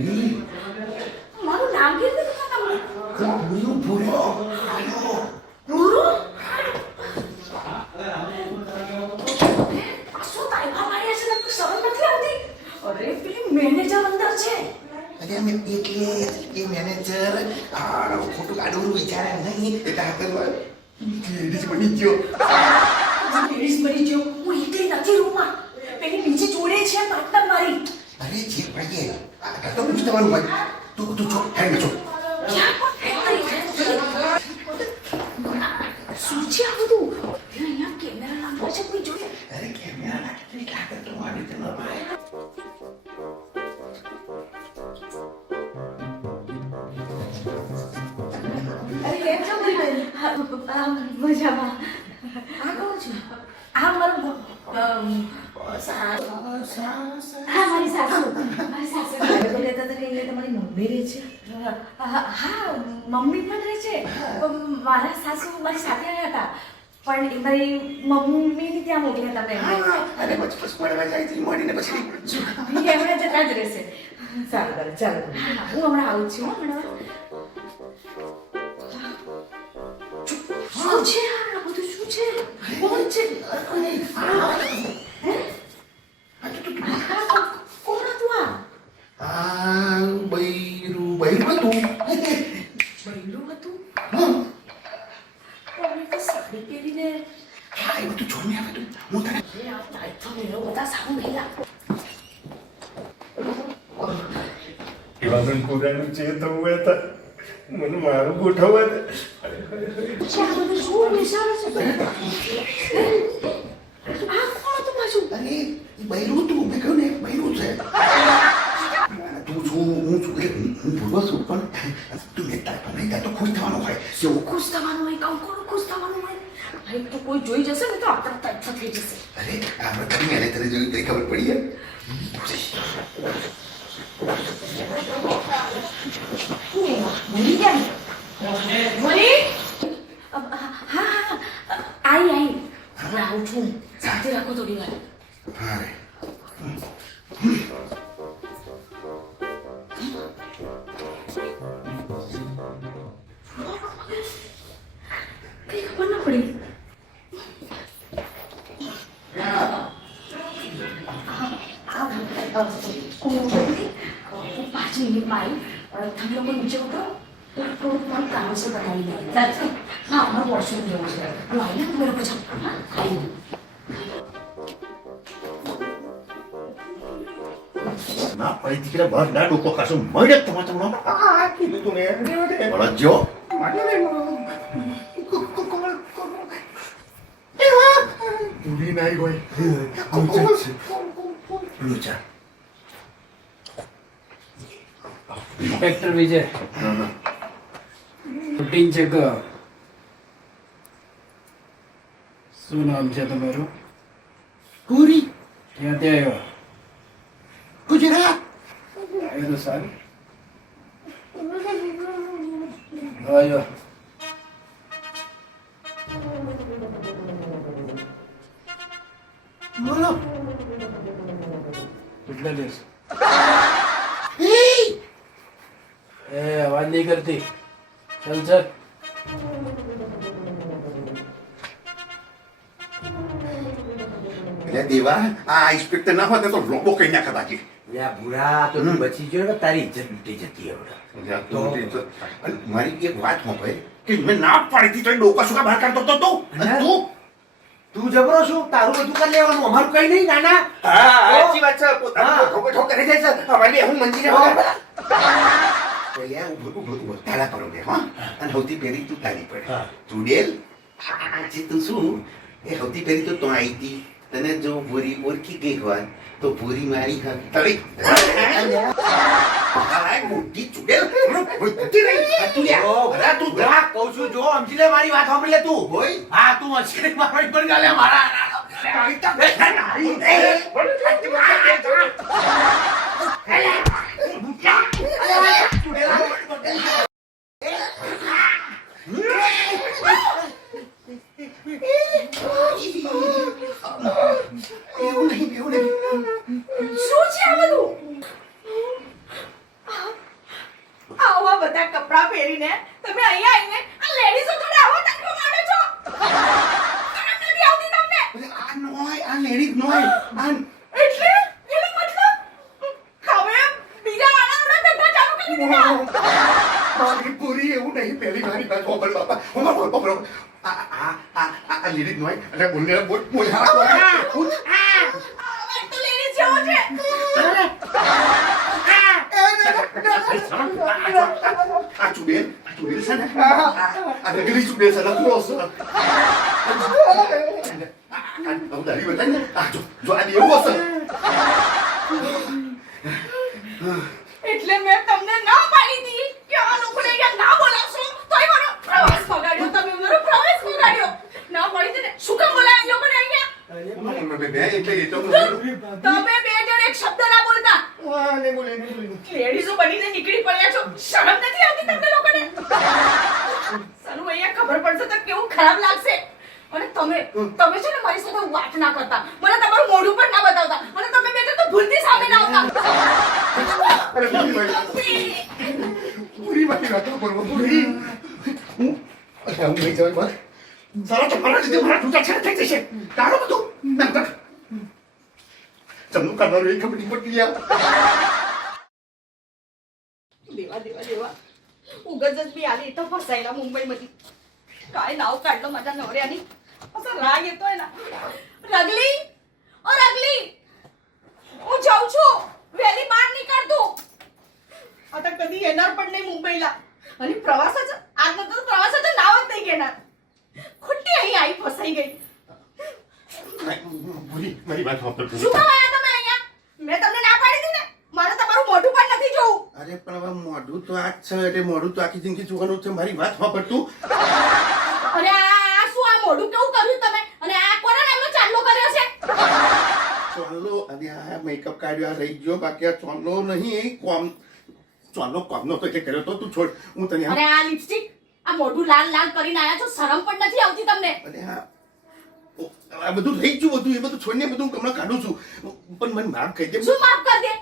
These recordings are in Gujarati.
મારું નામ કેવી રીતે તમને ભૂરો ગુરુ શું તાઇફા માર્યા છે તમને શરમ નથી આવતી અરે પેલી મેનેજર અંદર છે અરે અમે એટલે એ મેનેજર ખોટું કાઢવું વિચારે નહીં એટલે કરવા લેડીઝ બની ગયો હું એકલી નથી રૂમમાં પેલી બીજી જોડે છે પાર્ટનર મારી અરે જે ભાઈએ આ તો પૂછ તમારું ભાઈ તું છો હેડ છો શું છે આ બધું અહીંયા કેમેરા લાગવા છે કોઈ જોડે અરે કેમેરા લાગે લાગે તો મારી તો ન ભાઈ મજામાં આ કોણ છે આ મારું મારી સાસુ કહેતા હતા કે તમારી મમ્મી રહે છે હા મમ્મી પણ રહે છે મારા સાસુ મારી સાથે આવ્યા હતા પણ એ મારી મમ્મીને ત્યાં મોકલ્યા હતા અરે બસ પડવા જાય છે મળીને પછી એમણે જતા જ રહેશે સારું કરે ચાલો હું હમણાં આવું છું હમણાં શું છે આ બધું શું છે કોણ છે કોણ હતું આ બૈરું હતું બૈરું હતું હા કોણે તો સાડી પહેરીને હા એ બધું છોડ ને આ બધું હું તને આ ટાઈટ મેળો બધા સારું નહીં લાગતું વાદન કુરાનું છે તો હું હતા મને મારું ગોઠવવા દે શું વિચારે છે આ કોણ હતું પાછું અરે એ બૈરું તું મેં કહ્યું ને બૈરું છે તું છું હું છું એટલે હું ભૂલો છું પણ તું ને તારા નહીં થાય તો ખુશ થવાનું હોય શું ખુશ થવાનું હોય કામ કોણ ખુશ થવાનું હોય ભાઈ તો કોઈ જોઈ જશે ને તો આપણે ટાઈટ થઈ જશે અરે આપણે તારી મેનેજરે જોઈ કઈ ખબર પડી હા આઈ હવે આવું છું સાથે રાખો થોડી વાર હા રે કઈ ખબર ના પડી પાંચ મિનિટમાં આવી તમે લોકો નીચે ઉતરો થોડુંક મારું કામ છે બતાવી દે હા અમારું વોશરૂમ જવું છે હું આવીને તમે લોકો જાઓ હા આવીને ના પડી દીકરા બહાર ના ડોકો કાશો મળે તમારે આ કીધું તું ને બળજો પૂરી નાઈ હોય લુચા इंस्पेक्टर विजय रूटीन चेक શું નામ છે તમારું પૂરી ક્યાંથી આવ્યો ગુજરાત આવ્યો તો સારું આવ્યો બોલો કેટલા દિવસ એ અવાજ નહીં કરતી ચલ ચલ એટલે દેવા આ ઇન્સ્પેક્ટર ના હોત ને તો લોબો કઈ ના ખતા કે યા બુરા તો તું બચી ગયો ને તારી ઇજ્જત લૂટી જતી હવે મારી એક વાત હોય કે મેં ના પાડી હતી તો ડોકા શું બહાર કાઢતો તો તું તું જબરો છું તારું બધું કરી લેવાનું અમારું કઈ નહીં નાના સાચી વાત છે પોતાનું ઠોક કરી જાય છે અમારી હું મંજીને વગર પેલા ઉભો તાળા કરો દે હા અને સૌથી પહેરી તું તારી પડે ચુડેલ આજે તું શું એ સૌથી પહેરી તો તું આવી હતી તને જો ભૂરી ઓળખી ગઈ હોય તો ભૂરી મારી તળી મોટી ચુડેલ મોટી રહી તું યાર તું જા કહું છું જો સમજી લે મારી વાત સાંભળી લે તું હોય હા તું મસ્કરી મારવાની પણ ગાલે મારા શું છે આ બધું કપડાં પહેરીને તમે અહીંયા આવીને આ લેડીઝો જોડે આવો તડકો માંડો છો? શરમ નથી આવતી તમને? આ નોય, આ લેડીઝ નોય. આ એટલે એનો મતલબ હવે બીજા વાળાઓના ધંધા ચાલુ કરી દીધા. મારી પૂરી એવું નહીં. પહેલી મારી વાત સાંભળ બાપા. સાંભળ. આ લેડીઝ નોય. અને બોલ. તો લેડીઝ જેવો છે. આ ચુડેલ છે ને? આ રગડી ચુડેલ છે. લખલો છે. આ દાઢી બતાવી ને. જો આ દેવો છે. એટલે મેં તમને ના પાડી હતી કે આ લોકોને અહીંયા ના બોલાવશો તોય મારો પ્રવાસ બગાડ્યો. તમે મારો પ્રવાસ બગાડ્યો. ના પાડી હતી ને શું કામ બોલાવ્યા એ લોકોને અહીંયા? એટલે એ તો તમે બે જણ એક શબ્દ ના બોલતા. લેડીઝો બનીને નીકળી પડ્યા છો. શરમ નથી આવતી તમને લોકોને? સાલું અહીંયા ખબર પડશે તો કેવું ખરાબ લાગશે. અને તમે છે ને મારી સાથે વાત ના કરતા. મને તમારું મોઢું પણ ના બતાવતા. અને તમે બે જણ તો ભૂલથી સામે ના આવતા. પૂરી મારી વાતો બોલવો. પૂરી હું નહીં જવાય બસ. સારા તમારા લીધે મારા છૂટાછેડા થઈ જશે. તારો બધું નાટક ચમનું કરવાનું એ ખબર નહીં પડતી યાર. દેવા ઉગજ જ બી આલી તો ફસાયેલા મુંબઈમાંથી. काय नाव काढलं माझ्या नवऱ्याने. असं राग येतोय ना. रगली ओ रगली, હું જાઉં છું. वेली बाहेर निकाल तू. आता कधी येणार पण नाही मुंबईला. आणि प्रवासाचं आज नंतर प्रवासाचं नावच नाही घेणार. खुट्टी आई फसाई गई. પૂરી મારી વાત સાંભળ. શું કામ આયા તમે અહીંયા? મેં તમને ના પાડી હતી ને. મારે તમારું મોઢું પણ નથી જોવું. અરે પણ હવે મોઢું તો આ જ છે. એટલે મોઢું તો આખી જિંદગી જોવાનું છે. મારી વાત સાંભળ તું. અરે આ શું આ મોઢું કેવું કર્યું તમે? અને આ કોના નામનો ચાંદલો કર્યો છે? ચોલ્લો અને આ મેકઅપ કાઢ્યો આ રહી ગયો. બાકી આ ચોલ્લો નહીં. ચોલ્લો કોમનો તો જે કર્યો તો તું છોડ. હું તને અરે આ લિપસ્ટિક, આ મોઢું લાલ લાલ કરીને આયા છો. શરમ પણ નથી આવતી તમને? અરે આ બધું રહી ગયું. બધું એ બધું છોડીને બધું હમણાં કાઢું છું. પણ મને માફ કહી દે. શું માફ કર દે?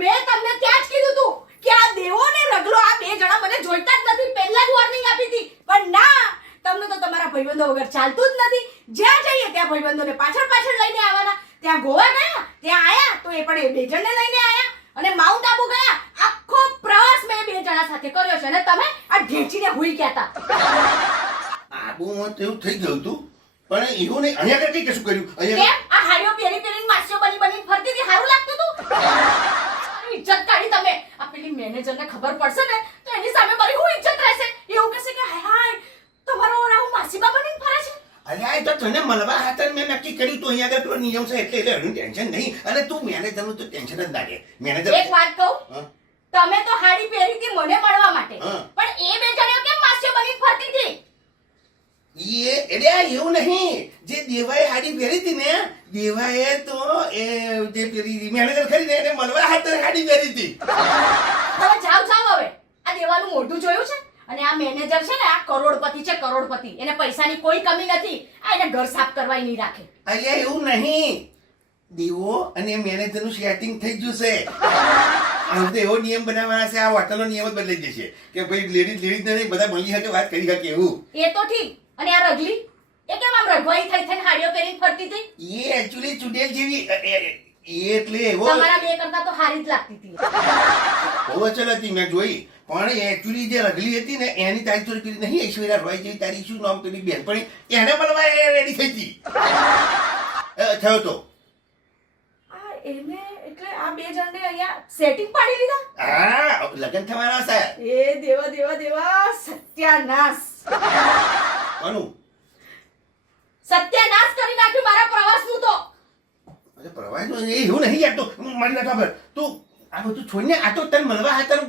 મેં તમને ત્યાં જ કીધું તું કે આ દેવો ને રગલો આ બે જણા મને જોઈતા જ નથી. પહેલા જ વોર્નિંગ આપી હતી. પણ ના, તમને તો તમારા ભાઈબંધો વગર ચાલતું જ નથી. જ્યાં જઈએ ત્યાં ભાઈબંધોને પાછળ લઈને આવવાના. ત્યાં ગોવા ગયા, ત્યાં આયા તો એ પણ એ બે જણને લઈને આયા. અને માઉન્ટ આબુ ગયા. આખો પ્રવાસ મેં બે જણા સાથે કર્યો છે. અને તમે આ ઢેંચીને હુઈ ગયા હતા. આબુમાં તો એવું થઈ ગયું હતું. પણ એવું નહીં. અહીંયા આગળ કઈ કશું કર્યું? અહીંયા કેમ આ હાડીઓ પહેરીને માસીઓ બની ફરતી હતી? સારું લાગતું હતું? ઇજ્જત કાઢી તમે. આ પેલી મેનેજરને ખબર પડશે ને તો એની સામે મારી શું ઇજ્જત રહેશે? એવું કહેશે કે હાય તમારો ઓરાવ માસીબા બનીને ફરે છે. અલ્યા એ તો તને મળવા હતા મેં નક્કી કર્યું તો અહીંયા આગળ પેલો નિયમ છે એટલે એનું ટેન્શન નહીં. અને તું મેનેજરનું તો ટેન્શન જ ના લે. મેનેજર એક વાત કહું, તમે તો હાડી પહેરી હતી મને મળવા માટે, પણ એ બે જણો કેમ માસીઓ બનીને ફરતી હતી? એવું નહીં. જે દેવાએ હાડી પહેરી હતી ને, દેવાએ તો એ જે પેલી મેનેજર ખરી ને એને મળવા હાથે હાડી પહેરી હતી. હવે જાવ હવે. આ દેવાનું મોઢું જોયું છે? અને આ મેનેજર છે ને, આ કરોડપતિ છે, કરોડપતિ. એને પૈસાની કોઈ કમી નથી. આ એને ઘર સાફ કરવા નહીં રાખે. અલ્યા એવું નહીં. દેવો અને મેનેજરનું સેટિંગ થઈ ગયું છે. હવે તો એવો નિયમ બનાવવાના છે. આ હોટલનો નિયમ જ બદલાઈ જશે કે ભાઈ લેડીઝ ને બધા મળી શકે, વાત કરી શકે એવું. એ તો ઠીક. અને આ રગલી એ કેમ આમ રઘવાઈ થઈને હાડીઓ પહેરીને ફરતી હતી? એ એકચ્યુઅલી ચુડેલ જેવી એટલે એવો તમારા બે કરતા તો હારી જ લાગતી હતી. બહુ અચલ હતી મેં જોઈ. પણ એકચ્યુઅલી જે રગલી હતી ને એની તારી ચોરી કરી નહીં. ઐશ્વર્યા રોય જેવી તારી શું નામ પેલી બેનપણી એને મળવા રેડી થઈ હતી. થયો તો એને એટલે આ બે જણને અહીંયા સેટિંગ પાડી લીધા. હા લગ્ન થવાના છે. એ દેવા સત્યાનાશ. કોનું સત્યાનાશ કરી નાખ્યું મારા પ્રવાસનું તો. અરે પ્રવાસ એવું નહીં યાર. તો મારી વાત ખબર તું આ બધું છોડીને આ તો તને મળવા હતા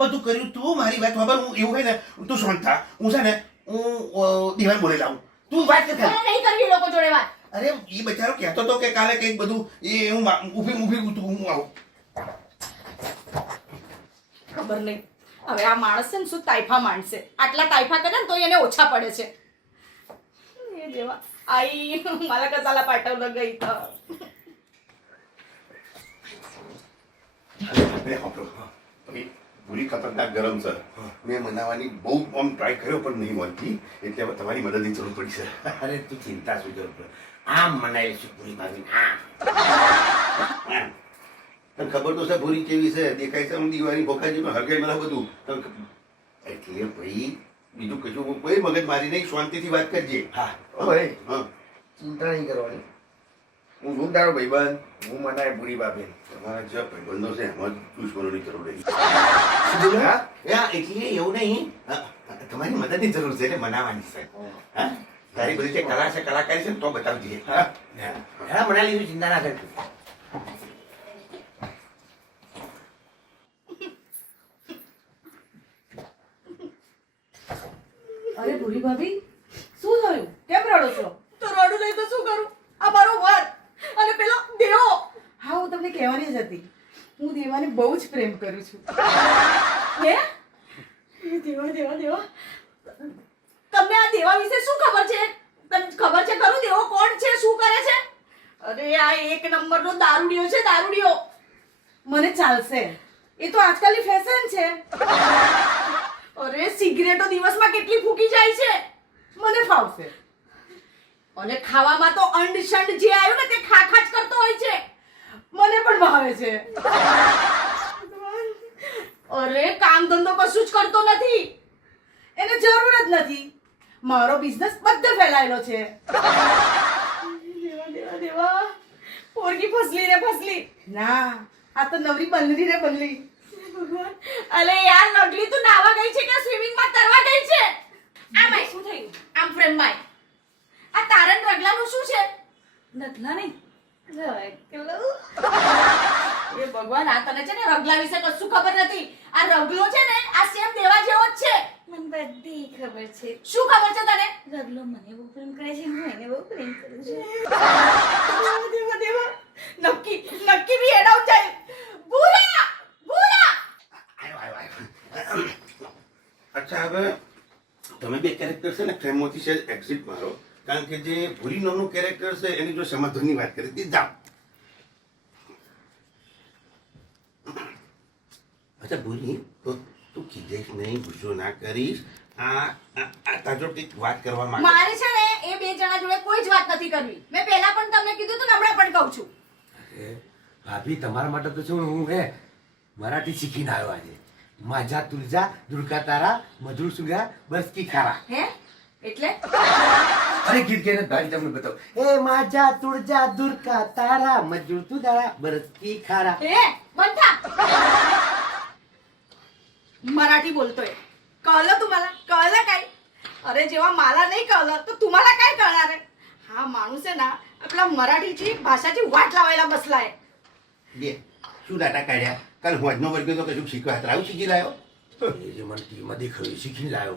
બધું કર્યું તું. મારી વાત ખબર હું એવું હોય ને તું શાંત થા. હું છે ને હું દિવાન બોલી લાવું. તું વાત કર. નહીં કરવી લોકો જોડે વાત. અરે એ બચારો કહેતો હતો કે કાલે કંઈક બધું એ હું ઊભી હું આવું. ખબર નહીં હવે આ માણસ છે ને શું તાઇફા માંડશે. આટલા તાઇફા કરે ને તો એને ઓછા પડે છે. એ દેવા आई मला कसाला पाठवलं ग इथं. अरे પૂરી ખતરનાક ગરમ છે. મેં મનાવવાની બહુ આમ ટ્રાય કર્યો પણ નહીં મળતી, એટલે હવે તમારી મદદની જરૂર પડી છે. અરે તું ચિંતા શું જરૂર પડે? આમ મનાવીશું પૂરી ભાભી, આમ. તને ખબર તો છે ભૂરી કેવી છે, દેખાય છે આમ દિવાળી ભોકાજીમાં હરગાઈ મને બધું. એટલે ભાઈ બીજું કશું કોઈ મગજ મારી નહીં, શાંતિથી વાત કરજે. હા ભાઈ હા, ચિંતા નહીં કરવાની. હું શું તારો ભાઈબંધ, હું મનાય પૂરી ભાભી. તમારા જે ભાઈબંધો છે એમાં જ દુશ્મનોની જરૂર નહીં. હા? એટલે એવું નહીં, તમારી મદદની જરૂર છે એટલે મનાવાની છે. હા, તારી બધી જે કલા છે, કલાકારી છે ને તો બતાવજે. હા, હા મના લીધું, ચિંતા ના કરતું. અરે ભૂરી ભાભી, શું થયું? કેમ રડો છો? તો રડું નહીં તો શું કરું? આ મારો વર અને પેલો દેવો. હા, હું તમને કહેવાની જ હતી. હું દેવાને બહુ જ પ્રેમ કરું છું. હે? એ દેવા દેવા દેવા. તમને આ દેવા વિશે શું ખબર છે? તમને ખબર છે ખરું દેવો કોણ છે, શું કરે છે? અરે આ એક નંબરનો દારૂડિયો છે, દારૂડિયો. મને ચાલશે, એ તો આજકાલની ફેશન છે. અરે સિગરેટો દિવસમાં કેટલી ફૂકી જાય છે. મને ફાવશે. અને ખાવામાં તો અંડ શંડ જે આવ્યું ને તે ખા ખા જ કરતો હોય છે. મને પણ ભાવે છે. અરે કામ ધંધો કશું જ કરતો નથી. એને જરૂર જ નથી. મારો બિઝનેસ બધે ફેલાયેલો છે. દેવા દેવા દેવા. પોરકી ફસલી રે ફસલી. ના, આ તો નવરી બનરી રે બનરી. ભગવાન. અલે યાર નગલી તું નાવા ગઈ છે કે સ્વિમિંગ માં તરવા ગઈ છે? આમાં શું થયું? આમ ફ્રેમ માં આ તારણ રગલાનું શું છે? નકલા નહીં. એ ભગવાન, આ તને છે ને રગલા વિશે કશું ખબર નથી. આ રગલો છે ને આ સેમ દેવા જેવો જ છે. મને બધી ખબર છે. શું ખબર છે તને? રગલો મને બહુ પ્રેમ કરે છે, હું એને બહુ પ્રેમ કરું છું. દેવા દેવા. નક્કી નક્કી બી હેડ આઉટ જાય. ભૂરા ભૂરા. અચ્છા, હવે તમે બે કેરેક્ટર છે ને ફ્રેમમાંથી છે એક્ઝિટ મારો, કારણ કે જે ભૂરી નામનું કેરેક્ટર છે એની જો સમાધાનની વાત કરી હતી. જાઓ. અચ્છા ભૂરી, તો તું કીધેશ નહીં, ગુસ્સો ના કરીશ. આ તાજો કંઈક વાત કરવા માંગે. મારે છે ને એ બે જણા જોડે કોઈ જ વાત નથી કરવી. મેં પહેલા પણ તમને કીધું હતું ને હમણાં પણ કહું છું. અરે ભાભી, તમારા માટે તો શું હું મરાઠી શીખીને આવ્યો આજે. माझ्या तुळजा दुर्गा तारा मधुर सुगा बस की खारा. હે? એટલે અરે ગીત કે ભાઈ તમને બતાવો. એ माझ्या तुळजा दुर्गा तारा मधुर तुदारा बरस की खारा. હે બંધા. मराठी बोलतोय. कळलं तुम्हाला? कळलं काय? अरे जेव्हा मला नाही कळलं तर तुम्हाला काय कळणार आहे? हा माणूस आहे ना आपला मराठीची भाषाची वाट लावायला बसलाय. બે શું ડાટા કાઢ્યા? કાલ હોજનો વર્ગ તો કશું શીખવા રાવ શીખી લાયો. એ જે મને ટીવીમાં દેખાયું શીખીને લાવ્યો.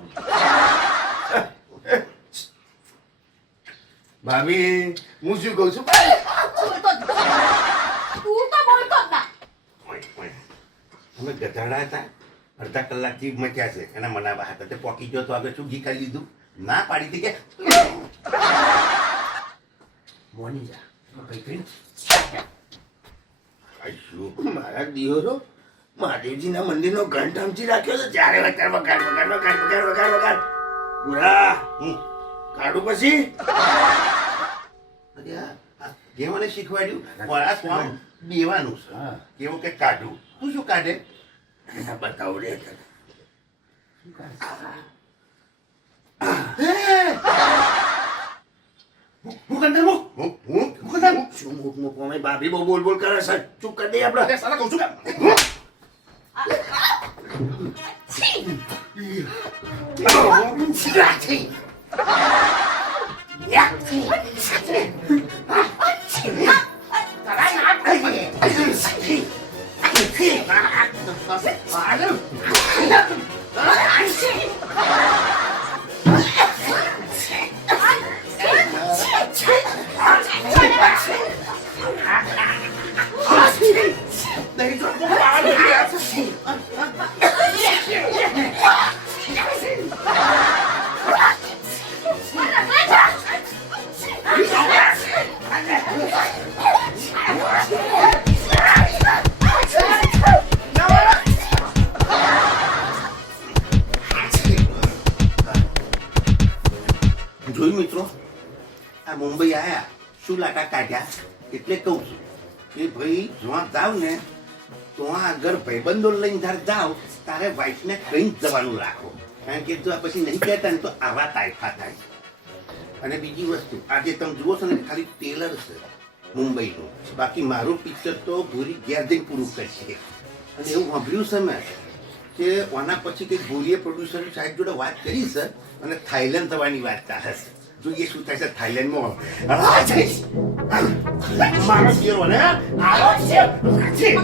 ભાભી, હું શું કહું છું? बोलतो तू तर बोलतोच ना. અમે ગધાડા હતા, અડધા કલાકથી મચ્યા છે એના મનાવા હતા. તે પોકી ગયો તો આગળ શું ઘી ખાઈ લીધું? ના પાડી હતી કે મોની જા કઈ કઈ શું મારા દિયોરો મહાદેવજીના મંદિરનો ઘંટ સમજી રાખ્યો છે. જ્યારે વગાડ વગાડ વગાડ વગાડ વગાડ વગાડ વગાડ પૂરા કાઢું પછી કેવાને શીખવાડ્યું? મારા સ્વામ દેવાનું છે. કેવું કે કાઢું? તું શું કાઢે? બતાવું રે. હું કંદર મુક હું કંદર મુક શું મુક મુક અમે ભાભી બહુ બોલ બોલ કરે છે. ચૂપ કરી દે આપણે. સાલા કહું છું કે આ મુંબઈ આયા શું લાટા કાઢ્યા એટલે કહું છું કે ભાઈ જો જાવ ને તો આગળ ભાઈબંધો લઈને તારે જાવ તારે વાઈફને કઈ જ જવાનું રાખો કારણ કે જો આ પછી નહીં કહેતા ને તો આવા તાઇફા થાય અને બીજી વસ્તુ આજે તમે જુઓ છો ને ખાલી ટેલર છે મુંબઈનું બાકી મારું પિક્ચર તો ભૂરી ઘેર જઈને પૂરું કરશે અને એવું સાંભળ્યું છે મેં કે આના પછી કંઈક ભૂરીએ પ્રોડ્યુસર સાહેબ જોડે વાત કરી છે અને થાઈલેન્ડ થવાની વાત ચાલે છે જોઈએ શું થાય છે થાઈલેન્ડમાં માણસ કેવો ને છે